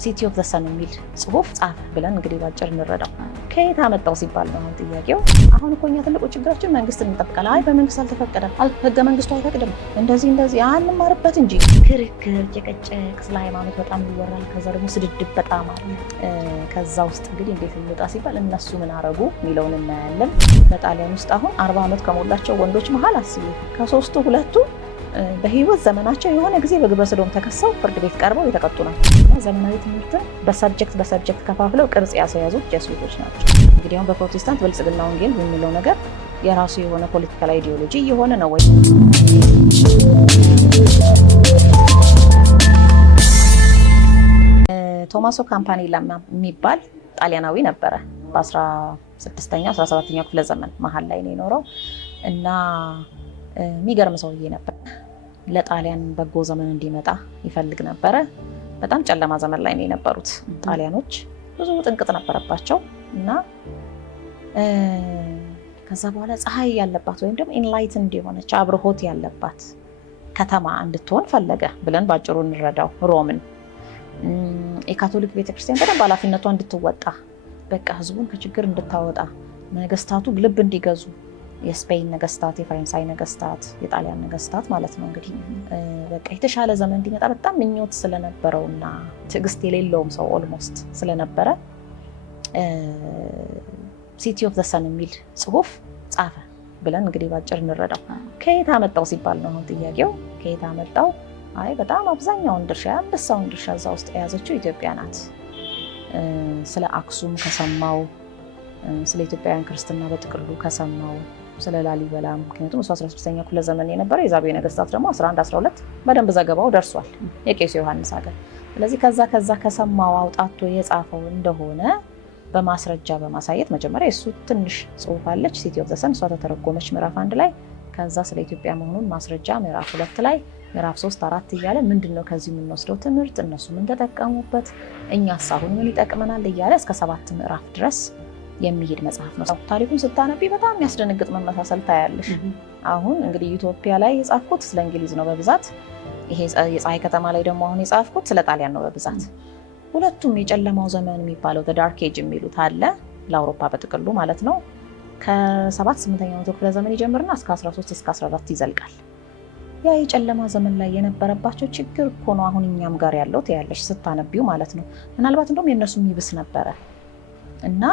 ሲቲ ኦፍ ዘ ሰን የሚል ጽሁፍ ጻፈ ብለን እንግዲህ ባጭር እንረዳው። ከየት አመጣው ሲባል ነው አሁን ጥያቄው። አሁን እኮ እኛ ትልቁ ችግራችን መንግስት እንጠብቃለን። አይ በመንግስት አልተፈቀደም፣ ህገ መንግስቱ አይፈቅድም፣ እንደዚህ አንማርበት እንጂ ክርክር፣ ጭቅጭቅ፣ ስለ ሃይማኖት በጣም ይወራል። ከዛ ደግሞ ስድድብ በጣም አለ። ከዛ ውስጥ እንግዲህ እንዴት እንውጣ ሲባል እነሱ ምን አረጉ የሚለውን እናያለን። በጣሊያን ውስጥ አሁን 40 ዓመት ከሞላቸው ወንዶች መሀል አስቡ ከሶስቱ ሁለቱ በህይወት ዘመናቸው የሆነ ጊዜ በግብረ ሰዶም ተከሰው ፍርድ ቤት ቀርበው የተቀጡ ናቸው። ዘመናዊ ትምህርትን በሰብጀክት ከፋፍለው ቅርጽ ያስያዙት ጀስዊቶች ናቸው። እንግዲህ አሁን በፕሮቴስታንት ብልጽግና ወንጌል የሚለው ነገር የራሱ የሆነ ፖለቲካል አይዲዮሎጂ እየሆነ ነው ወይ? ቶማሶ ካምፓኔላ የሚባል ጣሊያናዊ ነበረ። በ16ኛው 17ኛው ክፍለ ዘመን መሀል ላይ ነው የኖረው እና የሚገርም ሰውዬ ነበር። ለጣሊያን በጎ ዘመን እንዲመጣ ይፈልግ ነበረ። በጣም ጨለማ ዘመን ላይ ነው የነበሩት ጣሊያኖች። ብዙ ጥንቅጥ ነበረባቸው እና ከዛ በኋላ ፀሐይ ያለባት ወይም ደግሞ ኢንላይትንድ የሆነች አብርሆት ያለባት ከተማ እንድትሆን ፈለገ ብለን ባጭሩ እንረዳው። ሮምን የካቶሊክ ቤተክርስቲያን በደንብ ኃላፊነቷ እንድትወጣ፣ በቃ ህዝቡን ከችግር እንድታወጣ፣ ነገስታቱ ልብ እንዲገዙ፣ የስፔን ነገስታት፣ የፈረንሳይ ነገስታት፣ የጣሊያን ነገስታት ማለት ነው እንግዲህ በቃ የተሻለ ዘመን እንዲመጣ በጣም ምኞት ስለነበረውና ትዕግስት የሌለውም ሰው ኦልሞስት ስለነበረ ሲቲ ኦፍ ዘ ሰን የሚል ጽሁፍ ጻፈ ብለን እንግዲህ ባጭር እንረዳው። ከየት አመጣው ሲባል ነው አሁን ጥያቄው። ከየት አመጣው? አይ በጣም አብዛኛውን ድርሻ አንበሳውን ድርሻ እዛ ውስጥ የያዘችው ኢትዮጵያ ናት። ስለ አክሱም ከሰማው፣ ስለ ኢትዮጵያውያን ክርስትና በጥቅሉ ከሰማው፣ ስለ ላሊበላ ምክንያቱም እሱ 16ኛው ክፍለ ዘመን የነበረ የዛጉዌ ነገስታት ደግሞ 11 12 በደንብ ዘገባው ደርሷል የቄሱ ዮሐንስ ሀገር። ስለዚህ ከዛ ከሰማው አውጣቶ የጻፈው እንደሆነ በማስረጃ በማሳየት መጀመሪያ እሱ ትንሽ ጽሁፍ አለች ሲቲ ኦፍ ዘ ሰን፣ እሷ ተተረጎመች ምዕራፍ 1 ላይ። ከዛ ስለ ኢትዮጵያ መሆኑን ማስረጃ ምዕራፍ 2 ላይ፣ ምዕራፍ 3 4 እያለ ምንድነው ከዚህ የምንወስደው ትምህርት፣ እነሱ ምን ተጠቀሙበት፣ እኛስ አሁን ምን ይጠቅመናል እያለ እስከ 7 ምዕራፍ ድረስ የሚሄድ መጽሐፍ ነው። ታሪኩን ስታነቢ በጣም የሚያስደነግጥ መመሳሰል ታያለሽ። አሁን እንግዲህ ኢትዮጵያ ላይ የጻፍኩት ስለ እንግሊዝ ነው በብዛት። ይሄ የፀሐይ ከተማ ላይ ደግሞ አሁን የጻፍኩት ስለ ጣሊያን ነው በብዛት። ሁለቱም የጨለማው ዘመን የሚባለው ዳርክ ኤጅ የሚሉት አለ ለአውሮፓ በጥቅሉ ማለት ነው። ከ7-8ኛው መቶ ክፍለ ዘመን ይጀምርና እስከ 13 እስከ 14 ይዘልቃል። ያ የጨለማ ዘመን ላይ የነበረባቸው ችግር እኮ ነው አሁን እኛም ጋር ያለው ትያለሽ ስታነቢው ማለት ነው። ምናልባት እንደውም የእነሱም ይብስ ነበረ እና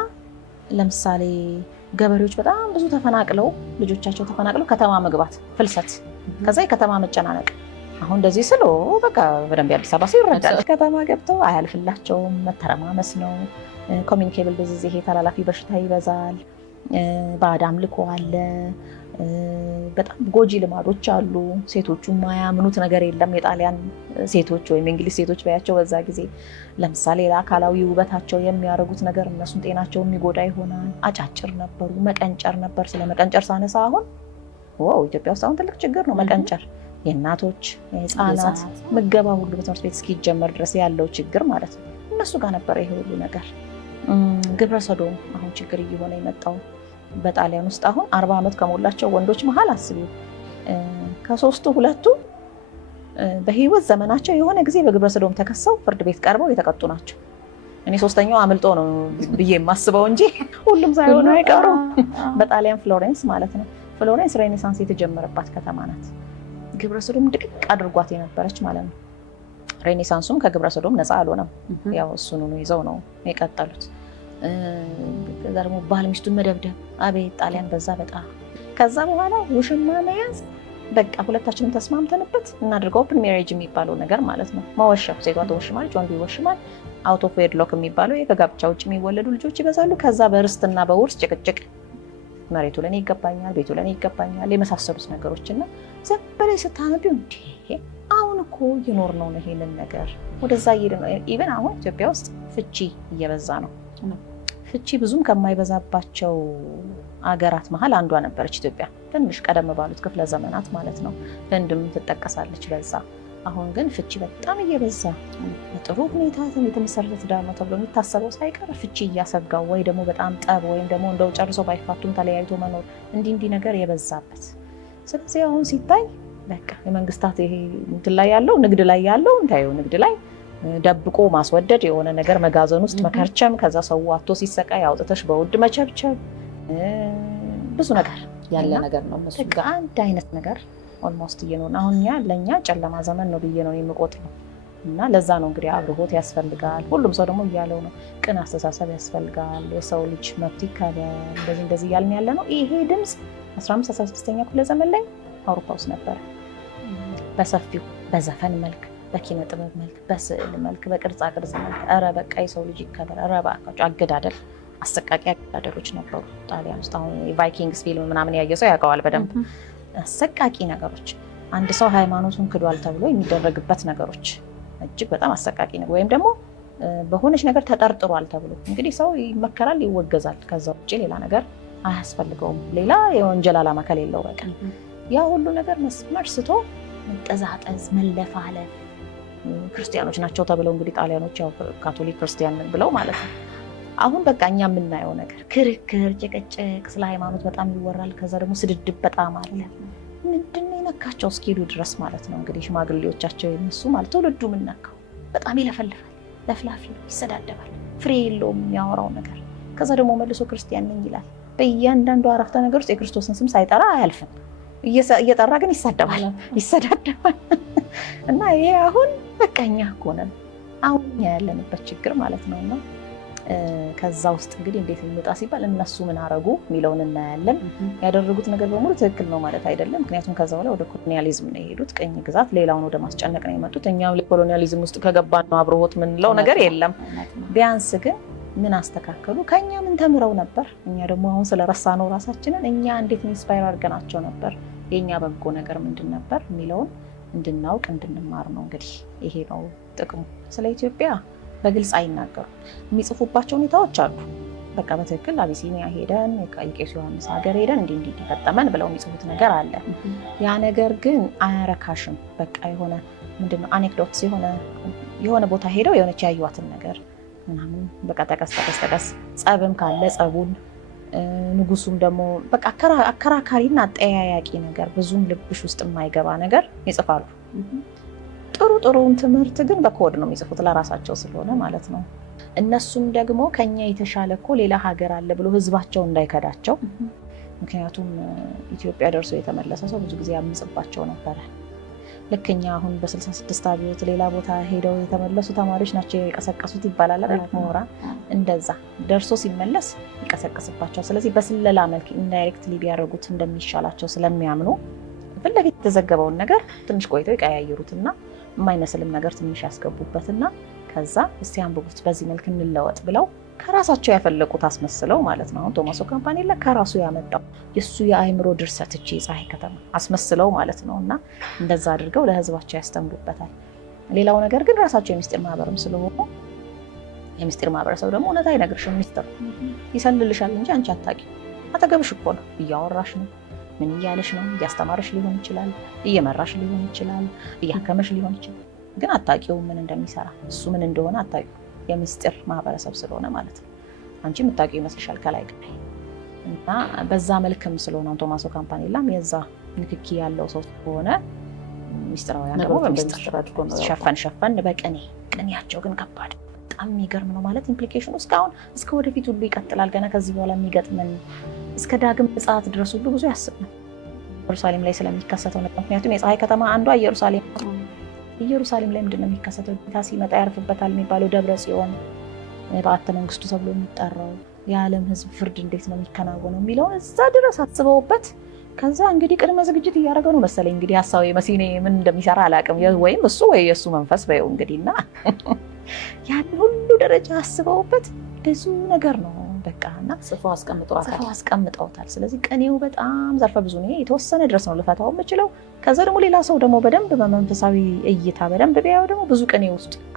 ለምሳሌ ገበሬዎች በጣም ብዙ ተፈናቅለው ልጆቻቸው ተፈናቅለው ከተማ መግባት ፍልሰት፣ ከዛ የከተማ መጨናነቅ። አሁን እንደዚህ ስለ በቃ በደንብ የአዲስ አበባ ሰው ይረዳል። ከተማ ገብተው አያልፍላቸውም፣ መተረማመስ ነው። ኮሚኒኬብል ዲዚዝ፣ ይሄ ተላላፊ በሽታ ይበዛል። ባዕድ አምልኮ አለ። በጣም ጎጂ ልማዶች አሉ። ሴቶቹ የማያምኑት ነገር የለም። የጣሊያን ሴቶች ወይም የእንግሊዝ ሴቶች በያቸው በዛ ጊዜ ለምሳሌ ለአካላዊ ውበታቸው የሚያደርጉት ነገር እነሱን ጤናቸው የሚጎዳ ይሆናል። አጫጭር ነበሩ። መቀንጨር ነበር። ስለ መቀንጨር ሳነሳ አሁን ዋው ኢትዮጵያ ውስጥ አሁን ትልቅ ችግር ነው መቀንጨር። የእናቶች የህፃናት ምገባ ሁሉ በትምህርት ቤት እስኪጀመር ድረስ ያለው ችግር ማለት ነው። እነሱ ጋር ነበር ይሄ ሁሉ ነገር። ግብረ ሰዶም አሁን ችግር እየሆነ የመጣው በጣሊያን ውስጥ አሁን 40 ዓመት ከሞላቸው ወንዶች መሀል አስቡ ከሶስቱ ሁለቱ በህይወት ዘመናቸው የሆነ ጊዜ በግብረ ሰዶም ተከሰው ፍርድ ቤት ቀርበው የተቀጡ ናቸው። እኔ ሶስተኛው አምልጦ ነው ብዬ የማስበው እንጂ ሁሉም ሳይሆኑ አይቀሩም። በጣሊያን ፍሎሬንስ ማለት ነው። ፍሎሬንስ ሬኔሳንስ የተጀመረባት ከተማ ናት። ግብረ ሰዶም ድቅቅ አድርጓት የነበረች ማለት ነው። ሬኔሳንሱም ከግብረ ሰዶም ነፃ አልሆነም። ያው እሱን ይዘው ነው የቀጠሉት። ከዛ ደግሞ ባል ሚስቱን መደብደብ፣ አቤት ጣሊያን በዛ በጣም። ከዛ በኋላ ውሽማ መያዝ፣ በቃ ሁለታችንም ተስማምተንበት እናድርገው። ኦፕን ሜሬጅ የሚባለው ነገር ማለት ነው። መወሸም፣ ሴቷ ተወሽማለች፣ ወንዱ ይወሽማል። አውት ኦፍ ዌድሎክ የሚባለው ከጋብቻ ውጭ የሚወለዱ ልጆች ይበዛሉ። ከዛ በርስትና በውርስ ጭቅጭቅ፣ መሬቱ ለኔ ይገባኛል፣ ቤቱ ለኔ ይገባኛል የመሳሰሉት ነገሮችና ዝም ብለሽ ስታነቢው እንዴ አሁን እኮ እየኖር ነው ይሄንን ነገር ወደዛ እየሄድን ነው። ኢቨን አሁን ኢትዮጵያ ውስጥ ፍቺ እየበዛ ነው። ፍቺ ብዙም ከማይበዛባቸው አገራት መሀል አንዷ ነበረች ኢትዮጵያ፣ ትንሽ ቀደም ባሉት ክፍለ ዘመናት ማለት ነው። ህንድም ትጠቀሳለች በዛ። አሁን ግን ፍቺ በጣም እየበዛ በጥሩ ሁኔታ የተመሰረተ ትዳር ነው ተብሎ የሚታሰበው ሳይቀር ፍቺ እያሰጋው ወይ ደግሞ በጣም ጠብ ወይም ደግሞ እንደው ጨርሶ ባይፋቱም ተለያይቶ መኖር እንዲህ ነገር የበዛበት። ስለዚህ አሁን ሲታይ በቃ የመንግስታት ይሄ እንትን ላይ ያለው ንግድ ላይ ያለው እንታየው ንግድ ላይ ደብቆ ማስወደድ የሆነ ነገር መጋዘን ውስጥ መከርቸም ከዛ ሰው አጥቶ ሲሰቃይ አውጥተሽ በውድ መቸብቸብ ብዙ ነገር ያለ ነገር ነው መስሎ አንድ አይነት ነገር ኦልሞስት እየኖርን አሁን ለኛ ጨለማ ዘመን ነው ብዬ ነው የምቆጥረው። እና ለዛ ነው እንግዲህ አብርሆት ያስፈልጋል። ሁሉም ሰው ደግሞ እያለው ነው ቅን አስተሳሰብ ያስፈልጋል፣ የሰው ልጅ መብት ይከበር፣ እንደዚህ እያልን ያለ ነው። ይሄ ድምፅ 15-16ኛ ክፍለ ዘመን ላይ አውሮፓ ውስጥ ነበረ በሰፊው በዘፈን መልክ፣ በኪነ ጥበብ መልክ፣ በስዕል መልክ፣ በቅርጻ ቅርጽ መልክ። ኧረ በቃ የሰው ልጅ ይከበር፣ ኧረ እባካችሁ አገዳደል፣ አሰቃቂ አገዳደሎች ነበሩ ጣሊያን ውስጥ። አሁን የቫይኪንግስ ፊልም ምናምን ያየ ሰው ያውቀዋል በደንብ። አሰቃቂ ነገሮች፣ አንድ ሰው ሃይማኖቱን ክዷል ተብሎ የሚደረግበት ነገሮች እጅግ በጣም አሰቃቂ ነው። ወይም ደግሞ በሆነች ነገር ተጠርጥሯል ተብሎ እንግዲህ ሰው ይመከራል፣ ይወገዛል። ከዛ ውጭ ሌላ ነገር አያስፈልገውም፣ ሌላ የወንጀል ዓላማ ከሌለው በቃ። ያ ሁሉ ነገር መስመር ስቶ መጠዛጠዝ፣ መለፋለፍ ክርስቲያኖች ናቸው ተብለው እንግዲህ ጣሊያኖች ያው ካቶሊክ ክርስቲያን ብለው ማለት ነው። አሁን በቃ እኛ የምናየው ነገር ክርክር፣ ጭቅጭቅ፣ ስለ ሃይማኖት በጣም ይወራል። ከዛ ደግሞ ስድድብ በጣም አለ። ምንድነው የነካቸው እስኪሉ ድረስ ማለት ነው እንግዲህ ሽማግሌዎቻቸው የነሱ ማለት ትውልዱ ምን ነካው? በጣም ይለፈልፋል፣ ለፍላፊ ነው፣ ይሰዳደባል፣ ፍሬ የለውም የሚያወራው ነገር። ከዛ ደግሞ መልሶ ክርስቲያን ነኝ ይላል። በእያንዳንዱ አረፍተ ነገር ውስጥ የክርስቶስን ስም ሳይጠራ አያልፍም። እየጠራ ግን ይሳደባል፣ ይሰዳደባል። እና ይሄ አሁን በቃ እኛ እኮ ነን አሁን እኛ ያለንበት ችግር ማለት ነው። እና ከዛ ውስጥ እንግዲህ እንዴት እንውጣ ሲባል እነሱ ምን አረጉ የሚለውን እናያለን። ያደረጉት ነገር በሙሉ ትክክል ነው ማለት አይደለም። ምክንያቱም ከዛ በኋላ ወደ ኮሎኒያሊዝም ነው የሄዱት፣ ቅኝ ግዛት፣ ሌላውን ወደ ማስጨነቅ ነው የመጡት። እኛም ኮሎኒያሊዝም ውስጥ ከገባን ነው አብርሆት ምንለው ነገር የለም። ቢያንስ ግን ምን አስተካከሉ? ከኛ ምን ተምረው ነበር? እኛ ደግሞ አሁን ስለረሳነው ራሳችንን እኛ እንዴት ኢንስፓየር አድርገናቸው ነበር? የኛ በጎ ነገር ምንድን ነበር የሚለውን እንድናውቅ እንድንማር ነው። እንግዲህ ይሄ ነው ጥቅሙ። ስለ ኢትዮጵያ በግልጽ አይናገሩም። የሚጽፉባቸው ሁኔታዎች አሉ። በቃ በትክክል አቢሲኒያ ሄደን የቄስ ዮሐንስ ሀገር ሄደን እንዲህ ተፈጠመን ብለው የሚጽፉት ነገር አለ። ያ ነገር ግን አያረካሽም። በቃ የሆነ ምንድነው አኔክዶትስ የሆነ ቦታ ሄደው የሆነች ያዩዋትን ነገር ምናምን በቃ ጠቀስ ጸብም ካለ ጸቡን፣ ንጉሱም ደግሞ በቃ አከራካሪና አጠያያቂ ነገር ብዙም ልብሽ ውስጥ የማይገባ ነገር ይጽፋሉ። ጥሩን ትምህርት ግን በኮድ ነው የሚጽፉት ለራሳቸው ስለሆነ ማለት ነው። እነሱም ደግሞ ከኛ የተሻለ እኮ ሌላ ሀገር አለ ብሎ ህዝባቸው እንዳይከዳቸው። ምክንያቱም ኢትዮጵያ ደርሶ የተመለሰ ሰው ብዙ ጊዜ ያምጽባቸው ነበረ። ልክ እኛ አሁን በ66 አብዮት ሌላ ቦታ ሄደው የተመለሱ ተማሪዎች ናቸው የቀሰቀሱት ይባላል አይደል? ሞራ እንደዛ ደርሶ ሲመለስ ይቀሰቅስባቸው። ስለዚህ በስለላ መልክ ኢንዳይሬክትሊ ቢያደርጉት እንደሚሻላቸው ስለሚያምኑ ፊት ለፊት የተዘገበውን ነገር ትንሽ ቆይተው ይቀያይሩትና የማይመስልም ነገር ትንሽ ያስገቡበትና ከዛ እስቲ አንብቡት በዚህ መልክ እንለወጥ ብለው ከራሳቸው ያፈለቁት አስመስለው ማለት ነው። አሁን ቶማስ ካምፓኔላ ከራሱ ያመጣው የሱ የአእምሮ ድርሰት እቺ ፀሐይ ከተማ አስመስለው ማለት ነው። እና እንደዛ አድርገው ለህዝባቸው ያስተምሩበታል። ሌላው ነገር ግን ራሳቸው የምስጢር ማህበርም ስለሆኑ የምስጢር ማህበረሰብ ደግሞ እውነት አይነግርሽም። ምስጢር ይሰልልሻል እንጂ አንቺ አታውቂም። አጠገብሽ እኮ ነው፣ እያወራሽ ነው፣ ምን እያለሽ ነው፣ እያስተማረሽ ሊሆን ይችላል፣ እየመራሽ ሊሆን ይችላል፣ እያከመሽ ሊሆን ይችላል። ግን አታውቂውም ምን እንደሚሰራ እሱ ምን እንደሆነ አታውቂው። የምስጢር ማህበረሰብ ስለሆነ ማለት ነው። አንቺ የምታውቂው ይመስልሻል ከላይ ከላይ። እና በዛ መልክም ስለሆነ ቶማስ ካምፓኔላም የዛ ንክኪ ያለው ሰው ስለሆነ ምስጢራውያን ደግሞ በምስጢር ሸፈን በቅኔያቸው ግን ከባድ በጣም የሚገርም ነው ማለት ኢምፕሊኬሽኑ እስከ ወደፊት ሁሉ ይቀጥላል። ገና ከዚህ በኋላ የሚገጥመን እስከ ዳግም ምጽአት ድረስ ሁሉ ብዙ ያስብ ነው ኢየሩሳሌም ላይ ስለሚከሰተው ነገር። ምክንያቱም የፀሐይ ከተማ አንዷ ኢየሩሳሌም ላይ ምንድነው የሚከሰተው? ጌታ ሲመጣ ያርፍበታል የሚባለው ደብረ ጽዮን በዓተ መንግስቱ ተብሎ የሚጠራው የዓለም ሕዝብ ፍርድ እንዴት ነው የሚከናወነው የሚለውን እዛ ድረስ አስበውበት ከዛ እንግዲህ ቅድመ ዝግጅት እያደረገ ነው መሰለኝ። እንግዲህ ሀሳዊ መሲኔ ምን እንደሚሰራ አላውቅም። ወይም እሱ ወይ የእሱ መንፈስ በይው እንግዲህ እና ያን ሁሉ ደረጃ አስበውበት ብዙ ነገር ነው በቃ እና ጽፈው አስቀምጠውታል። ስለዚህ ቅኔው በጣም ዘርፈ ብዙ ነው። የተወሰነ ድረስ ነው ልፈታው የምችለው። ከዛ ደግሞ ሌላ ሰው ደግሞ በደንብ በመንፈሳዊ እይታ በደንብ ቢያየው ደግሞ ብዙ ቅኔ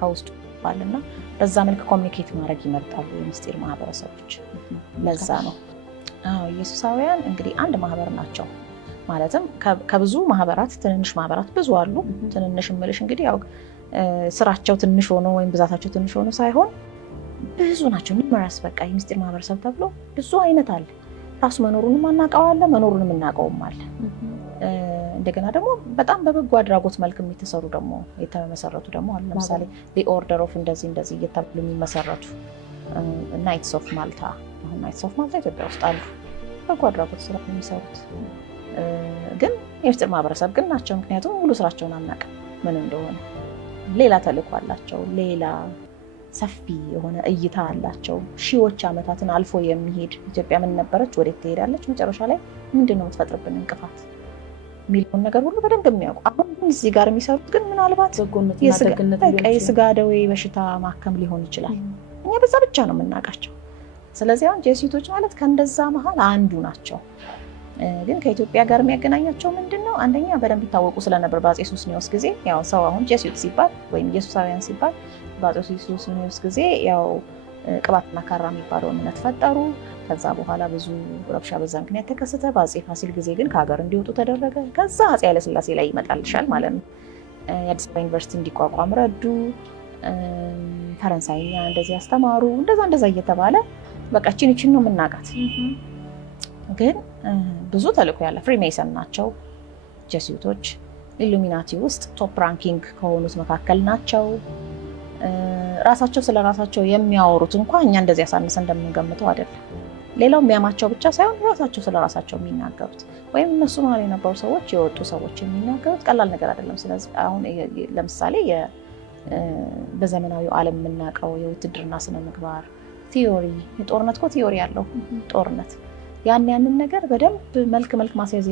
ከውስጡ ባልና በዛ መልክ ኮሚኒኬት ማድረግ ይመርጣሉ የምስጢር ማህበረሰቦች። ለዛ ነው ኢየሱሳውያን እንግዲህ አንድ ማህበር ናቸው። ማለትም ከብዙ ማህበራት ትንንሽ ማህበራት ብዙ አሉ። ትንንሽ እምልሽ እንግዲህ ያው ስራቸው ትንሽ ሆኖ ወይም ብዛታቸው ትንሽ ሆኖ ሳይሆን ብዙ ናቸው። ኒመራስ በቃ የምስጢር ማህበረሰብ ተብሎ ብዙ አይነት አለ። ራሱ መኖሩንም አናውቀዋለን፣ መኖሩንም እናውቀውም አለ። እንደገና ደግሞ በጣም በበጎ አድራጎት መልክ የሚተሰሩ ደግሞ የተመሰረቱ ደግሞ አሉ። ለምሳሌ the order of እንደዚህ እየተባሉ የሚመሰረቱ ናይትስ ኦፍ ማልታ፣ አሁን ናይትስ ኦፍ ማልታ ኢትዮጵያ ውስጥ አሉ በጎ አድራጎት ስራ የሚሰሩት። ግን የምስጢር ማህበረሰብ ግን ናቸው። ምክንያቱም ሙሉ ስራቸውን አናውቅም ምን እንደሆነ። ሌላ ተልዕኮ አላቸው፣ ሌላ ሰፊ የሆነ እይታ አላቸው። ሺዎች ዓመታትን አልፎ የሚሄድ ኢትዮጵያ ምን ነበረች፣ ወዴት ትሄዳለች፣ መጨረሻ ላይ ምንድነው የምትፈጥርብን እንቅፋት የሚለውን ነገር ሁሉ በደንብ የሚያውቁ። አሁን እዚህ ጋር የሚሰሩት ግን ምናልባት የስጋ ደዌ በሽታ ማከም ሊሆን ይችላል። እኛ በዛ ብቻ ነው የምናውቃቸው። ስለዚህ አሁን ጄሱቶች ማለት ከእንደዛ መሀል አንዱ ናቸው። ግን ከኢትዮጵያ ጋር የሚያገናኛቸው ምንድነው? አንደኛ በደንብ ይታወቁ ስለነበር በአፄ ሱስንዮስ ጊዜ። ያው ሰው አሁን ጄሱት ሲባል ወይም ኢየሱሳውያን ሲባል በአፄ ሱስንዮስ ጊዜ ያው ቅባትና ካራ የሚባለው እምነት ፈጠሩ። ከዛ በኋላ ብዙ ረብሻ በዛ ምክንያት ተከሰተ። በአፄ ፋሲል ጊዜ ግን ከሀገር እንዲወጡ ተደረገ። ከዛ አፄ ኃይለሥላሴ ላይ ይመጣልሻል ማለት ነው። የአዲስ አበባ ዩኒቨርሲቲ እንዲቋቋም ረዱ። ፈረንሳይኛ እንደዚህ ያስተማሩ። እንደዛ እየተባለ በቃ እችን ነው የምናውቃት። ግን ብዙ ተልዕኮ ያለ ፍሪሜሰን ናቸው ጄሱቶች። ኢሉሚናቲ ውስጥ ቶፕ ራንኪንግ ከሆኑት መካከል ናቸው። ራሳቸው ስለ ራሳቸው የሚያወሩት እንኳን እኛ እንደዚህ ያሳነሰ እንደምንገምተው አይደለም። ሌላው የሚያማቸው ብቻ ሳይሆን ራሳቸው ስለ ራሳቸው የሚናገሩት ወይም እነሱ መሀል የነበሩ ሰዎች የወጡ ሰዎች የሚናገሩት ቀላል ነገር አይደለም። ስለዚህ አሁን ለምሳሌ በዘመናዊው ዓለም የምናውቀው የውትድርና ስነ ምግባር ቲዮሪ፣ የጦርነት እኮ ቲዮሪ ያለው ጦርነት ያንን ነገር በደንብ መልክ ማስያዝ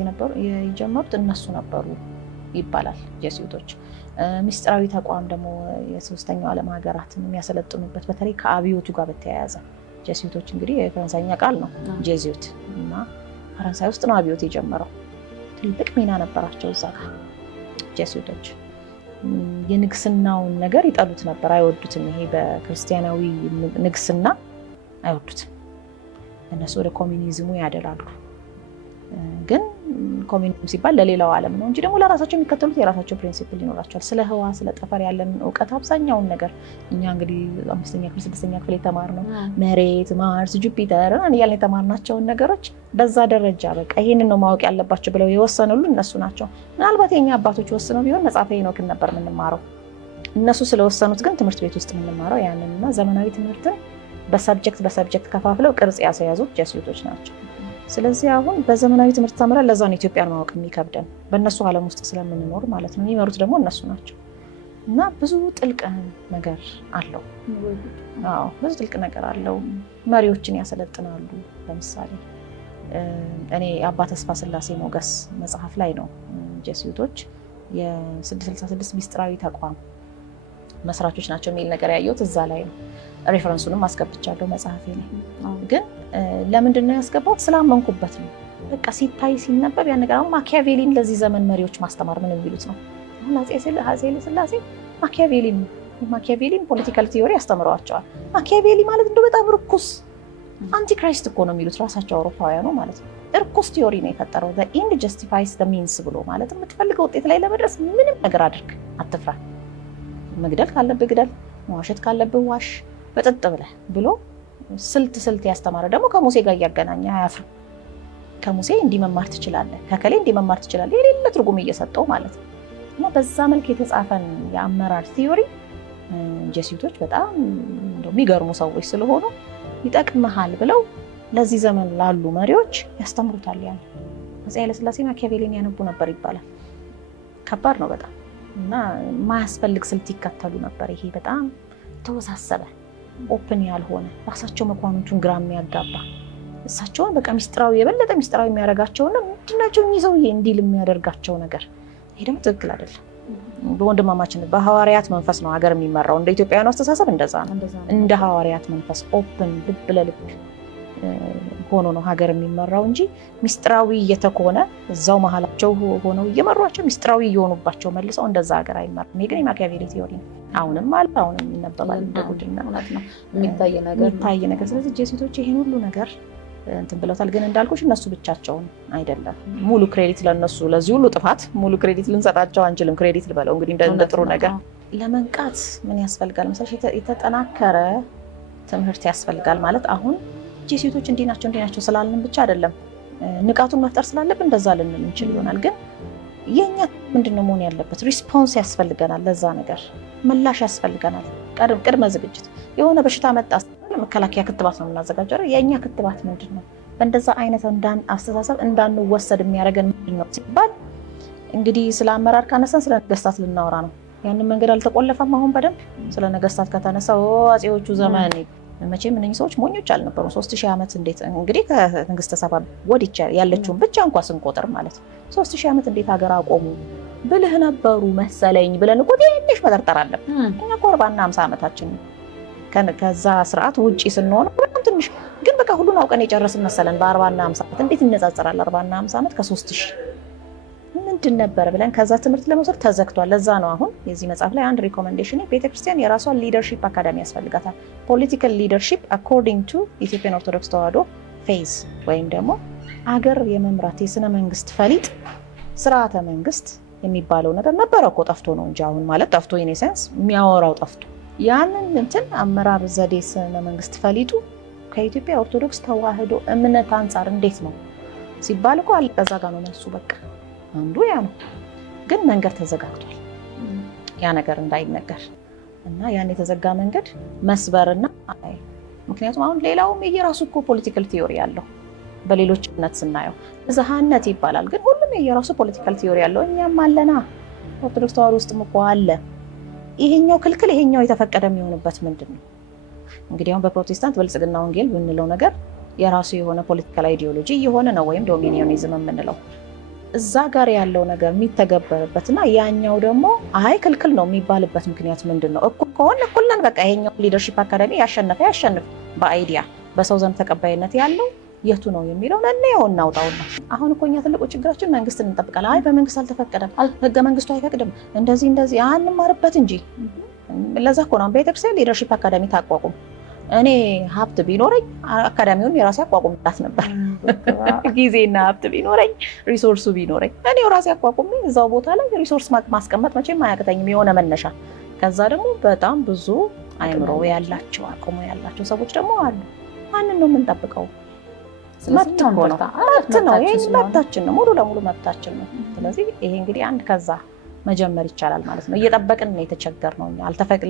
የጀመሩት እነሱ ነበሩ ይባላል ጄሱቶች። ምስጢራዊ ተቋም ደግሞ የሶስተኛው ዓለም ሀገራትን የሚያሰለጥኑበት በተለይ ከአብዮቱ ጋር በተያያዘ ጄሱቶች እንግዲህ የፈረንሳይኛ ቃል ነው ጄሱት እና ፈረንሳይ ውስጥ ነው አብዮት የጀመረው። ትልቅ ሚና ነበራቸው እዛ ጋር ጄሱቶች። የንግስናውን ነገር ይጠሉት ነበር፣ አይወዱትም። ይሄ በክርስቲያናዊ ንግስና አይወዱትም። እነሱ ወደ ኮሚኒዝሙ ያደላሉ። ግን ኮሚኒዝም ሲባል ለሌላው ዓለም ነው እንጂ ደግሞ ለራሳቸው የሚከተሉት የራሳቸው ፕሪንሲፕል ይኖራቸዋል። ስለ ህዋ ስለ ጠፈር ያለን እውቀት አብዛኛውን ነገር እኛ እንግዲህ 5ኛ ክፍል 6ኛ ክፍል የተማርነው መሬት፣ ማርስ፣ ጁፒተር እያልን የተማርናቸውን ነገሮች በዛ ደረጃ በቃ ይሄንን ነው ማወቅ ያለባቸው ብለው የወሰኑልን እነሱ ናቸው። ምናልባት የኛ አባቶች ወስነው ቢሆን መጽሐፈ ሄኖክን ነበር የምንማረው። እነሱ ስለወሰኑት ግን ትምህርት ቤት ውስጥ የምንማረው ያንንና ዘመናዊ ትምህርትን በሰብጀክት ከፋፍለው ቅርጽ ያስያዙት ጄሱቶች ናቸው። ስለዚህ አሁን በዘመናዊ ትምህርት ተምረን ለዛ ነው ኢትዮጵያን ማወቅ የሚከብደን፣ በእነሱ ዓለም ውስጥ ስለምንኖር ማለት ነው። የሚመሩት ደግሞ እነሱ ናቸው እና ብዙ ጥልቅ ነገር አለው። አዎ ብዙ ጥልቅ ነገር አለው። መሪዎችን ያሰለጥናሉ። ለምሳሌ እኔ አባ ተስፋ ስላሴ ሞገስ መጽሐፍ ላይ ነው ጄሱቶች የ666 ምስጢራዊ ተቋም መስራቾች ናቸው የሚል ነገር ያየሁት እዛ ላይ ነው። ሬፈረንሱንም አስገብቻለሁ መጽሐፌ ላይ። ግን ለምንድን ነው ያስገባሁት? ስላመንኩበት ነው። በቃ ሲታይ ሲነበብ ያን ነገር አሁን ማኪያቬሊን ለዚህ ዘመን መሪዎች ማስተማር ምን የሚሉት ነው? አሁን አፄ ኃይለሥላሴ ማኪያቬሊን ፖለቲካል ቲዮሪ ያስተምረዋቸዋል። ማኪያቬሊ ማለት እንደው በጣም ርኩስ አንቲክራይስት እኮ ነው የሚሉት ራሳቸው አውሮፓውያኑ ማለት ነው። ርኩስ ቲዮሪ ነው የፈጠረው። the end justifies the means ብሎ ማለት የምትፈልገው ውጤት ላይ ለመድረስ ምንም ነገር አድርግ፣ አትፍራ፣ መግደል ካለብህ ግደል፣ መዋሸት ካለብህ ዋሽ፣ በጥጥ ብለህ ብሎ ስልት ያስተማረ ደግሞ ከሙሴ ጋር እያገናኘ አያፍርም። ከሙሴ እንዲመማር ትችላለህ፣ ከከሌ እንዲመማር ትችላለህ፣ የሌለ ትርጉም እየሰጠው ማለት ነው። እና በዛ መልክ የተጻፈን የአመራር ቲዮሪ ጄሱቶች በጣም የሚገርሙ ሰዎች ስለሆኑ ይጠቅምሃል ብለው ለዚህ ዘመን ላሉ መሪዎች ያስተምሩታል። ያን አፄ ኃይለሥላሴ ማኪያቬሊን ያነቡ ነበር ይባላል። ከባድ ነው በጣም እና ማያስፈልግ ስልት ይከተሉ ነበር። ይሄ በጣም ተወሳሰበ ኦፕን ያልሆነ ራሳቸው መኳንንቱን ግራ የሚያጋባ እሳቸውን በቃ ሚስጥራዊ የበለጠ ሚስጥራዊ የሚያደርጋቸውና ምንድናቸው ይዘው እንዲል የሚያደርጋቸው ነገር ይሄ ደግሞ ትክክል አይደለም። በወንድማማችነት በሐዋርያት መንፈስ ነው ሀገር የሚመራው። እንደ ኢትዮጵያውያኑ አስተሳሰብ እንደዛ ነው። እንደ ሐዋርያት መንፈስ ኦፕን ልብ ለልብ ሆኖ ነው ሀገር የሚመራው እንጂ ሚስጥራዊ እየተኮነ እዛው መሀላቸው ሆነው እየመሯቸው ሚስጥራዊ እየሆኑባቸው መልሰው እንደዛ ሀገር አይመራም። ይሄ ግን የማኪያቬሊ ቲዮሪ ነው። አሁንም ይነበባል እንደጉድና ማለት ነው የሚታይ ነገር። ስለዚህ ጄሱቶች ይሄን ሁሉ ነገር እንትን ብለውታል። ግን እንዳልኩሽ እነሱ ብቻቸውን አይደለም። ሙሉ ክሬዲት ለነሱ ለዚህ ሁሉ ጥፋት ሙሉ ክሬዲት ልንሰጣቸው አንችልም። ክሬዲት ልበለው እንግዲህ እንደ ጥሩ ነገር ለመንቃት ምን ያስፈልጋል መሰለሽ? የተጠናከረ ትምህርት ያስፈልጋል። ማለት አሁን ጄሱቶች እንዲህ ናቸው ስላልን ብቻ አይደለም። ንቃቱን መፍጠር ስላለብን እንደዛ ልንል እንችል ይሆናል። ግን የኛ ምንድነው መሆን ያለበት? ሪስፖንስ ያስፈልገናል፣ ለዛ ነገር ምላሽ ያስፈልገናል። ቅድመ ዝግጅት የሆነ በሽታ መጣ መከላከያ ክትባት ነው የምናዘጋጀው። የኛ ክትባት ምንድነው? በእንደዛ አይነት አስተሳሰብ እንዳንወሰድ የሚያደርገን ምንድነው ሲባል እንግዲህ ስለ አመራር ካነሳን ስለ ነገስታት ልናወራ ነው። ያንን መንገድ አልተቆለፈም። አሁን በደንብ ስለ ነገስታት ከተነሳ አፄዎቹ ዘመን መቼም እነኚህ ሰዎች ሞኞች አልነበሩም። 3000 ዓመት እንዴት እንግዲህ ከንግስተ ሳባ ወዲህ ያለችውን ብቻ እንኳን ስንቆጥር ማለት 3000 ዓመት እንዴት ሀገር አቆሙ ብልህ ነበሩ መሰለኝ ብለን እኮ ትንሽ መጠርጠር አለብን። እኛ እኮ 40 እና 50 ዓመታችን ከዛ ስርዓት ውጪ ስንሆን በጣም ትንሽ ግን በቃ ሁሉን አውቀን የጨረስን መሰለን። በ40 እና 50 ዓመት እንዴት ይነጻጸራል? 40 እና 50 ዓመት ከ3000 ምንድን ነበር ብለን ከዛ ትምህርት ለመውሰድ ተዘግቷል። ለዛ ነው አሁን የዚህ መጽሐፍ ላይ አንድ ሪኮሜንዴሽን ቤተክርስቲያን የራሷን ሊደርሺፕ አካዳሚ ያስፈልጋታል። ፖለቲካል ሊደርሺፕ አኮርዲንግ ቱ ኢትዮጵያን ኦርቶዶክስ ተዋህዶ ፌዝ ወይም ደግሞ አገር የመምራት የስነ መንግስት ፈሊጥ ስርዓተ መንግስት የሚባለው ነገር ነበረ እኮ ጠፍቶ ነው እንጂ አሁን ማለት ጠፍቶ ኢን ሴንስ የሚያወራው ጠፍቶ ያንን እንትን አመራር ዘዴ ስነ መንግስት ፈሊጡ ከኢትዮጵያ ኦርቶዶክስ ተዋህዶ እምነት አንጻር እንዴት ነው ሲባል እኮ አለዛ ጋር ነው መልሱ። በቃ አንዱ ያ ነው። ግን መንገድ ተዘጋግቷል ያ ነገር እንዳይነገር እና ያን የተዘጋ መንገድ መስበርና ምክንያቱም አሁን ሌላውም የየራሱ እኮ ፖለቲካል ቲዮሪ ያለው በሌሎች እምነት ስናየው ብዝሃነት ይባላል። ግን ሁሉም የየራሱ ፖለቲካል ቲዮሪ ያለው እኛም አለና ኦርቶዶክስ ተዋህዶ ውስጥም እኮ አለ። ይሄኛው ክልክል ይሄኛው የተፈቀደ የሚሆንበት ምንድን ነው? እንግዲህ አሁን በፕሮቴስታንት ብልጽግና ወንጌል ብንለው ነገር የራሱ የሆነ ፖለቲካል አይዲዮሎጂ የሆነ ነው ወይም ዶሚኒዮኒዝም የምንለው እዛ ጋር ያለው ነገር የሚተገበርበትና ያኛው ደግሞ አይ ክልክል ነው የሚባልበት ምክንያት ምንድን ነው? እኩል ከሆነ እኩል ነን በቃ ይሄኛው ሊደርሺፕ አካዳሚ ያሸነፈ በአይዲያ በሰው ዘንድ ተቀባይነት ያለው የቱ ነው የሚለው ለኔው እናውጣውና አሁን እኮ እኛ ትልቁ ችግራችን መንግስትን እንጠብቃለን። አይ በመንግስት አልተፈቀደም፣ ህገ መንግስቱ አይፈቅድም፣ እንደዚህ አንማርበት እንጂ ለዛ እኮ ነው ቤተክርስቲያን ሊደርሺፕ አካዳሚ ታቋቁም። እኔ ሀብት ቢኖረኝ አካዳሚውን የራሴ አቋቁምላት ነበር። ጊዜና ሀብት ቢኖረኝ ሪሶርሱ ቢኖረኝ እኔ ራሴ አቋቁሜ እዛው ቦታ ላይ ሪሶርስ ማስቀመጥ መቼም አያቅተኝም የሆነ መነሻ። ከዛ ደግሞ በጣም ብዙ አይምሮ ያላቸው አቅሙ ያላቸው ሰዎች ደግሞ አሉ። ማንን ነው የምንጠብቀው? መብት ነው። ይሄ መብታችን ነው፣ ሙሉ ለሙሉ መብታችን ነው። ስለዚህ ይሄ እንግዲህ አንድ ከዛ መጀመር ይቻላል ማለት ነው። እየጠበቅን ነው የተቸገርነው እኛ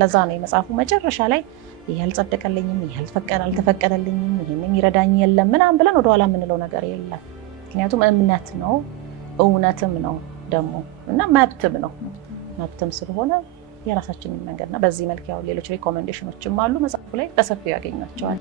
ለዛ ነው የመጽሐፉ መጨረሻ ላይ ይሄ አልጸደቀልኝም፣ ይሄ አልተፈቀደልኝም፣ ይሄን ይረዳኝ የለም ምናምን ብለን ወደኋላ የምንለው ነገር የለም። ምክንያቱም እምነት ነው እውነትም ነው ደግሞ እና መብትም ስለሆነ የራሳችንን መንገድና በዚህ መልክ ያው ሌሎች ሪኮሜንዴሽኖችም አሉ መጽሐፉ ላይ በሰፊው ያገኟቸዋል።